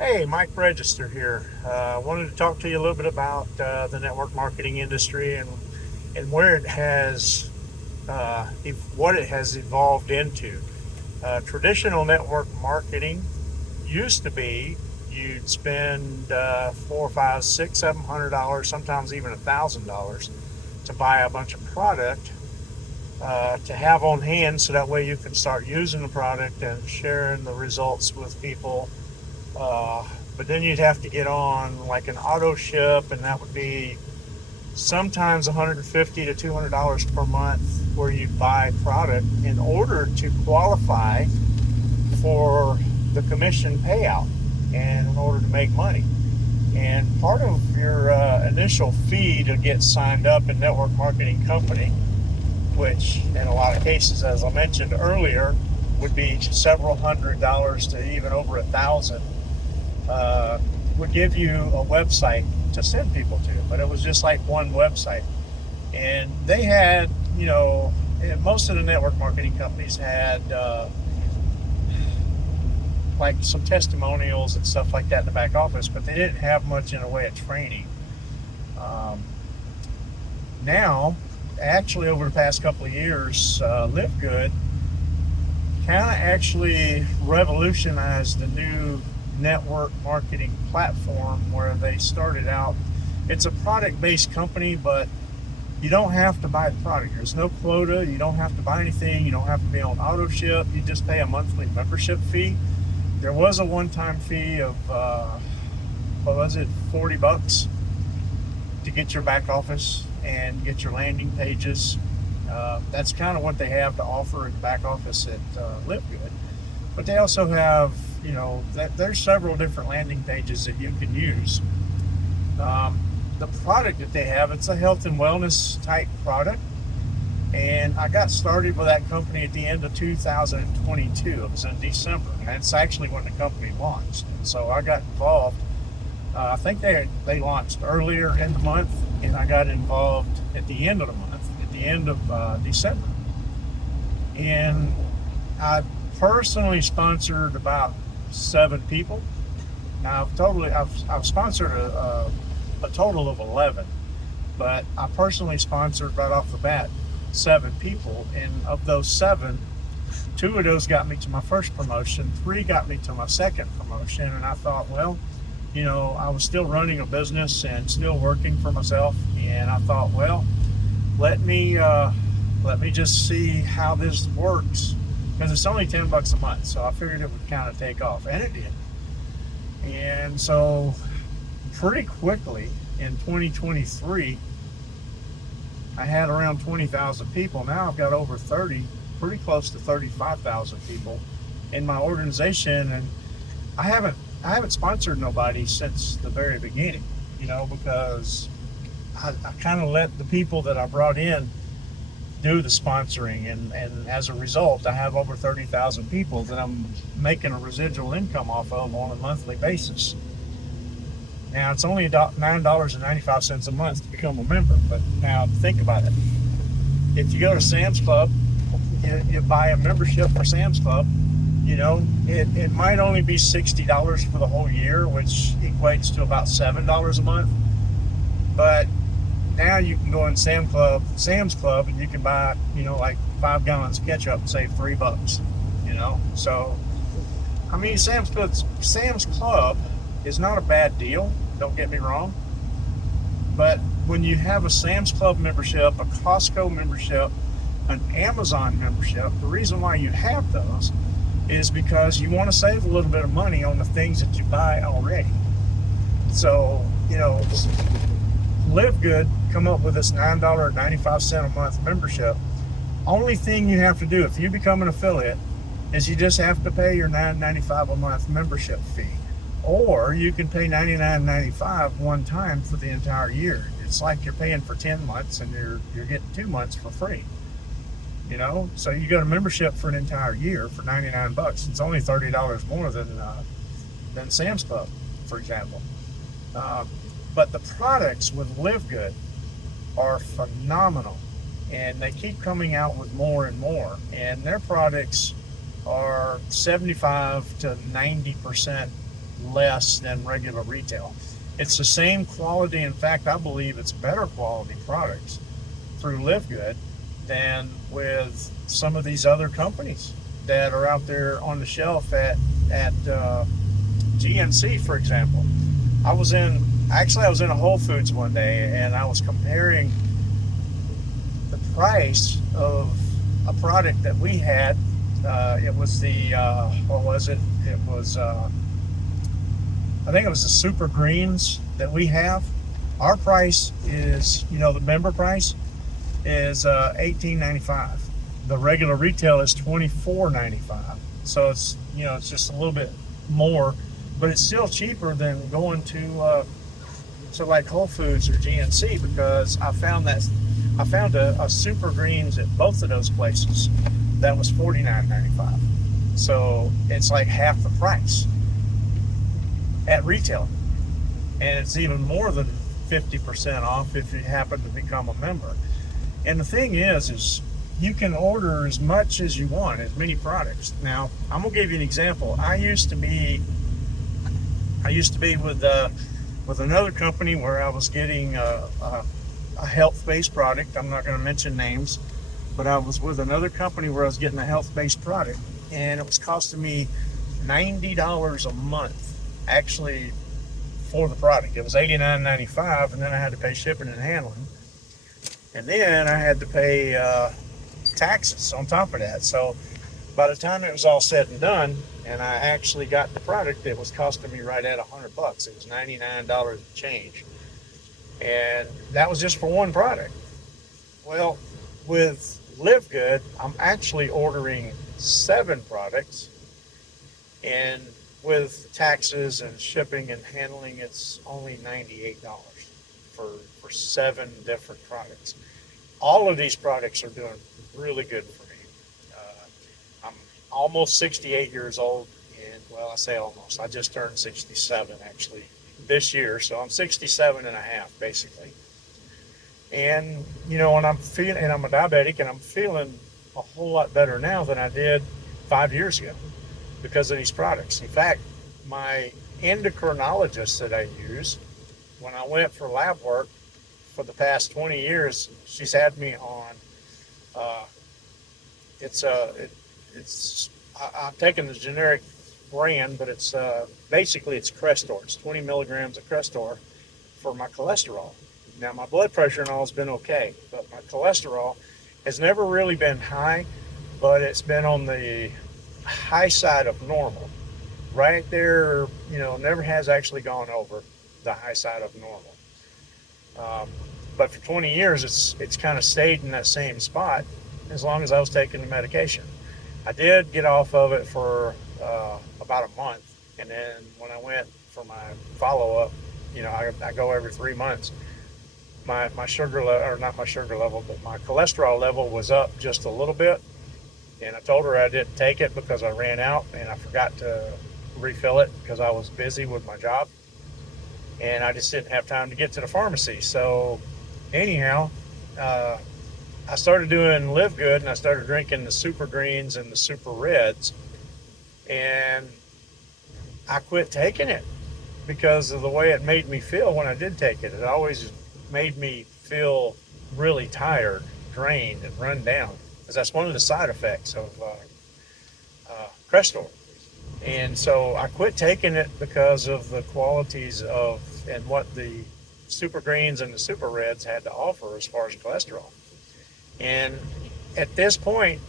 Hey, Mike Register here. I wanted to talk to you a little bit about the network marketing industry and where it has what it has evolved into. Traditional network marketing used to be you'd spend four, five, six, $700, sometimes even $1,000 to buy a bunch of product to have on hand, so that way you can start using the product and sharing the results with people. But then you'd have to get on like an auto ship, and that would be sometimes $150 to $200 per month, where you buy product in order to qualify for the commission payout and in order to make money. And part of your initial fee to get signed up in network marketing company, which in a lot of cases, as I mentioned earlier, would be several $100s to even over 1,000, would give you a website to send people to, but it was just like one website. And they had, most of the network marketing companies had like some testimonials and stuff like that in the back office, but they didn't have much in the way of training. Um, Now, actually, over the past couple of years, Live Good kind of actually revolutionized the new network marketing platform where they started out. It's a product-based company, but you don't have to buy the product. There's no quota. You don't have to buy anything. You don't have to be on auto ship. You just pay a monthly membership fee. There was a one-time fee of what was it, $40 to get your back office and get your landing pages. That's kind of what they have to offer in the back office at Live Good. But they also have, there's several different landing pages that you can use. The product that they have, it's a health and wellness type product. And I got started with that company at the end of 2022. It was in December. And that's actually when the company launched. And so I got involved. I think they launched earlier in the month, and I got involved at the end of the month, at the end of December. And I personally sponsored about 7 people. Now I've sponsored a total of 11, but I personally sponsored right off the bat 7 people, and of those 7, 2 of those got me to my first promotion, 3 got me to my second promotion, and I thought, well, I was still running a business and still working for myself, and I thought, well, let me just see how this works, because it's only $10 a month, so I figured it would kind of take off, and it did. And so pretty quickly in 2023, I had around 20,000 people. Now I've got over 30, pretty close to 35,000 people in my organization, and I haven't sponsored nobody since the very beginning, because I kind of let the people that I brought in do the sponsoring, and as a result, I have over 30,000 people that I'm making a residual income off of on a monthly basis. Now, it's only $9.95 a month to become a member, but now think about it. If you go to Sam's Club, you buy a membership for Sam's Club, it might only be $60 for the whole year, which equates to about $7 a month. But now you can go in Sam's Club, and you can buy, like 5 gallons of ketchup and save $3. So I mean, Sam's Club is not a bad deal. Don't get me wrong. But when you have a Sam's Club membership, a Costco membership, an Amazon membership, the reason why you have those is because you want to save a little bit of money on the things that you buy already. So, Live Good come up with this $9.95 a month membership. Only thing you have to do if you become an affiliate is you just have to pay your $9.95 a month membership fee. Or you can pay $99.95 one time for the entire year. It's like you're paying for 10 months and you're getting 2 months for free. So you got a membership for an entire year for $99. It's only $30 more than Sam's Club, for example. But the products with Live Good are phenomenal, and they keep coming out with more and more. And their products are 75 to 90% less than regular retail. It's the same quality. In fact, I believe it's better quality products through Live Good than with some of these other companies that are out there on the shelf at GNC, for example. I was in a Whole Foods one day, and I was comparing the price of a product that we had. It was the what was it? It was I think it was the Super Greens that we have. Our price is, the member price is $18.95. The regular retail is $24.95. So it's just a little bit more, but it's still cheaper than going to like Whole Foods or GNC, because I found a Super Greens at both of those places that was $49.95. So it's like half the price at retail, and it's even more than 50% off if you happen to become a member. And the thing is you can order as much as you want, as many products. Now, I'm gonna give you an example. I used to be with another company where I was getting a health-based product. I'm not going to mention names, but I was with another company where I was getting a health-based product, and it was costing me $90 a month, actually, for the product. It was $89.95, and then I had to pay shipping and handling, and then I had to pay taxes on top of that. So by the time it was all said and done, and I actually got the product, it was costing me right at $100. It was $99 and change, and that was just for one product. Well, with Live Good, I'm actually ordering 7 products, and with taxes and shipping and handling, it's only $98 for 7 different products. All of these products are doing really good for me. I'm almost 68 years old, and well, I say almost. I just turned 67 actually this year, so I'm 67 and a half basically. And and I'm a diabetic, and I'm feeling a whole lot better now than I did 5 years ago because of these products. In fact, my endocrinologist that I use, when I went for lab work for the past 20 years, she's had me on. I'm taking the generic brand, but it's basically it's Crestor. It's 20 milligrams of Crestor for my cholesterol. Now, my blood pressure and all has been okay, but my cholesterol has never really been high, but it's been on the high side of normal. Right there, never has actually gone over the high side of normal. But for 20 years, it's kind of stayed in that same spot as long as I was taking the medication. I did get off of it for about a month, and then when I went for my follow-up, I go every 3 months. My sugar level, or not my sugar level, but my cholesterol level was up just a little bit, and I told her I didn't take it because I ran out and I forgot to refill it because I was busy with my job, and I just didn't have time to get to the pharmacy. So anyhow, I started doing Live Good, and I started drinking the Super Greens and the Super Reds, and I quit taking it because of the way it made me feel when I did take it. It always made me feel really tired, drained, and run down, because that's one of the side effects of Crestor. And so I quit taking it because of the qualities of and what the Super Greens and the Super Reds had to offer as far as cholesterol. And at this point,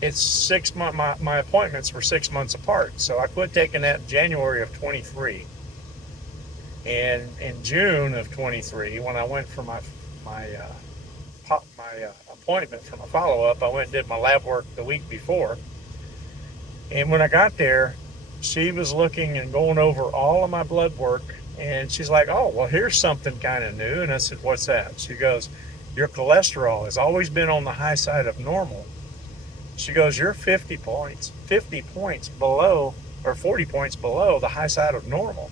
it's 6 months. My appointments were 6 months apart, so I quit taking that in January of 23. And in June of 23, when I went for my appointment for my follow-up, I went and did my lab work the week before. And when I got there, she was looking and going over all of my blood work, and she's like, "Oh, well, here's something kind of new." And I said, "What's that?" She goes, "Your cholesterol has always been on the high side of normal." She goes, "You're 50 points below, or 40 points below the high side of normal."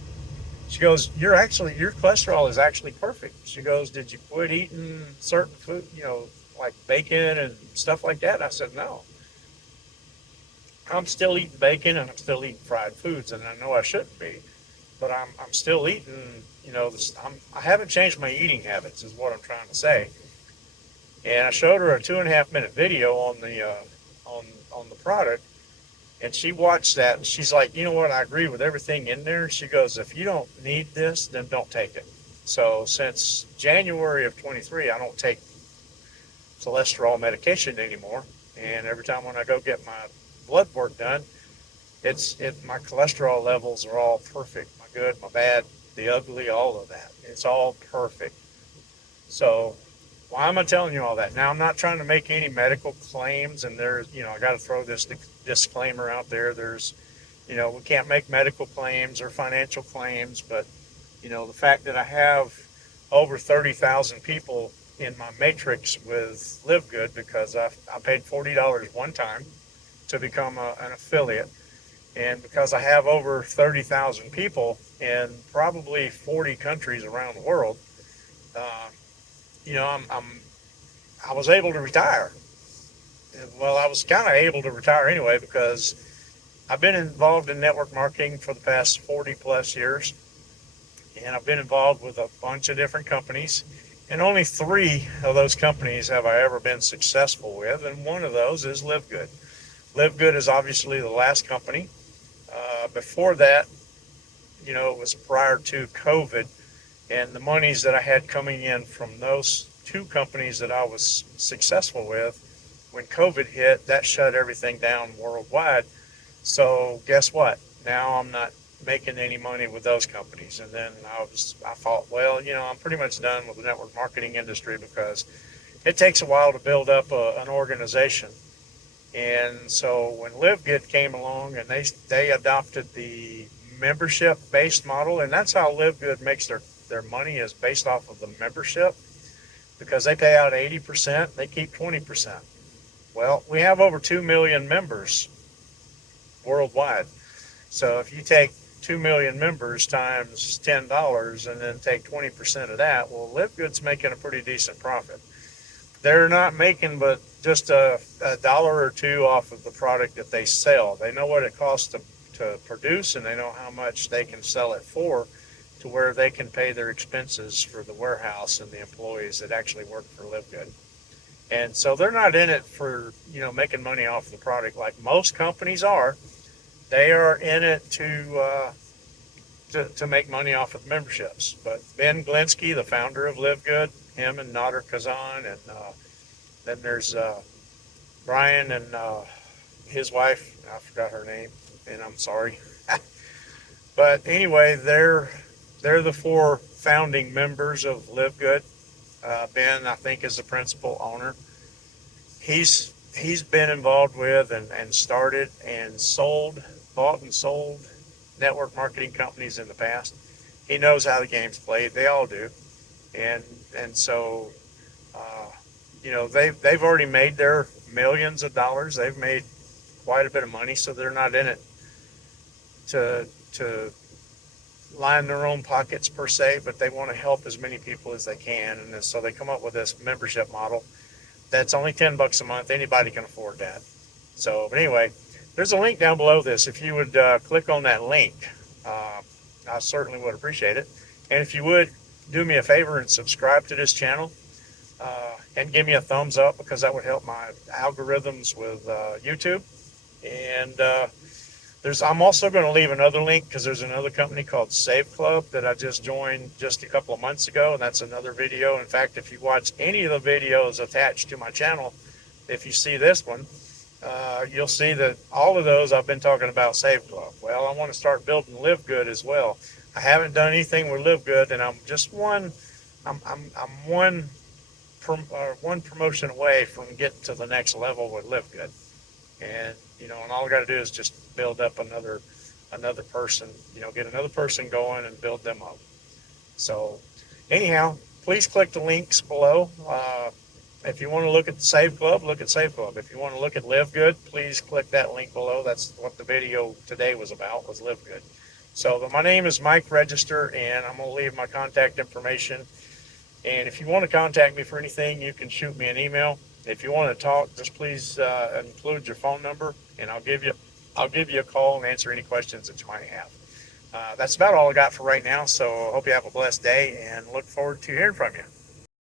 She goes, your cholesterol is actually perfect." She goes, "Did you quit eating certain food, like bacon and stuff like that?" And I said, "No." I'm still eating bacon and I'm still eating fried foods, and I know I shouldn't be, but I'm still eating. I haven't changed my eating habits, is what I'm trying to say. And I showed her a 2.5 minute video on the product, and she watched that, and she's like, you know what? I agree with everything in there. She goes, if you don't need this, then don't take it. So since January of 23, I don't take cholesterol medication anymore. And every time when I go get my blood work done, my cholesterol levels are all perfect. My good, my bad, the ugly, all of that. It's all perfect. So why am I telling you all that? Now, I'm not trying to make any medical claims, and I got to throw this disclaimer out there. We can't make medical claims or financial claims, but, the fact that I have over 30,000 people in my matrix with Live Good, because I paid $40 one time to become an affiliate, and because I have over 30,000 people in probably 40 countries around the world, uh, I was able to retire. Well, I was kind of able to retire anyway because I've been involved in network marketing for the past 40 plus years, and I've been involved with a bunch of different companies. And only 3 of those companies have I ever been successful with, and one of those is Live Good. Live Good is obviously the last company. Before that, it was prior to COVID, and the monies that I had coming in from those 2 companies that I was successful with, when COVID hit, that shut everything down worldwide. So guess what? Now I'm not making any money with those companies. And then I thought, well, I'm pretty much done with the network marketing industry because it takes a while to build up an organization. And so when LiveGood came along and they adopted the membership based model, and that's how LiveGood makes their money, is based off of the membership, because they pay out 80%, they keep 20%. Well, we have over 2 million members worldwide. So if you take 2 million members times $10 and then take 20% of that, well, LiveGood's making a pretty decent profit. They're not making but just a dollar or two off of the product that they sell. They know what it costs to produce, and they know how much they can sell it for, to where they can pay their expenses for the warehouse and the employees that actually work for LiveGood. And so they're not in it for, making money off the product like most companies are. They are in it to make money off of memberships. But Ben Glinsky, the founder of LiveGood, him and Nader Kazan, and then there's Brian and his wife. I forgot her name, and I'm sorry. But anyway, they're the 4 founding members of LiveGood. Ben, I think, is the principal owner. He's been involved with and started and bought and sold network marketing companies in the past. He knows how the game's played. They all do, and so they've already made their millions of dollars. They've made quite a bit of money, so they're not in it to line their own pockets per se, but they want to help as many people as they can, and so they come up with this membership model that's only $10 a month. Anybody can afford that. So, but anyway, there's a link down below this. If you would click on that link, I certainly would appreciate it. And if you would do me a favor and subscribe to this channel, and give me a thumbs up, because that would help my algorithms with YouTube. And I'm also going to leave another link, because there's another company called Save Club that I just joined just a couple of months ago, and that's another video. In fact, if you watch any of the videos attached to my channel, if you see this one, you'll see that all of those I've been talking about Save Club. Well, I want to start building Live Good as well. I haven't done anything with Live Good, and I'm just one promotion away from getting to the next level with Live Good. And and all I got to do is just build up another person, get another person going and build them up. So anyhow, please click the links below. If you want to look at the Save Club, look at Save Club. If you want to look at Live Good, please click that link below. That's what the video today was about, was Live Good. So my name is Mike Register, and I'm going to leave my contact information. And if you want to contact me for anything, you can shoot me an email. If you want to talk, just please include your phone number, and I'll give you I'll give you a call and answer any questions that you might have. That's about all I got for right now. So I hope you have a blessed day and look forward to hearing from you.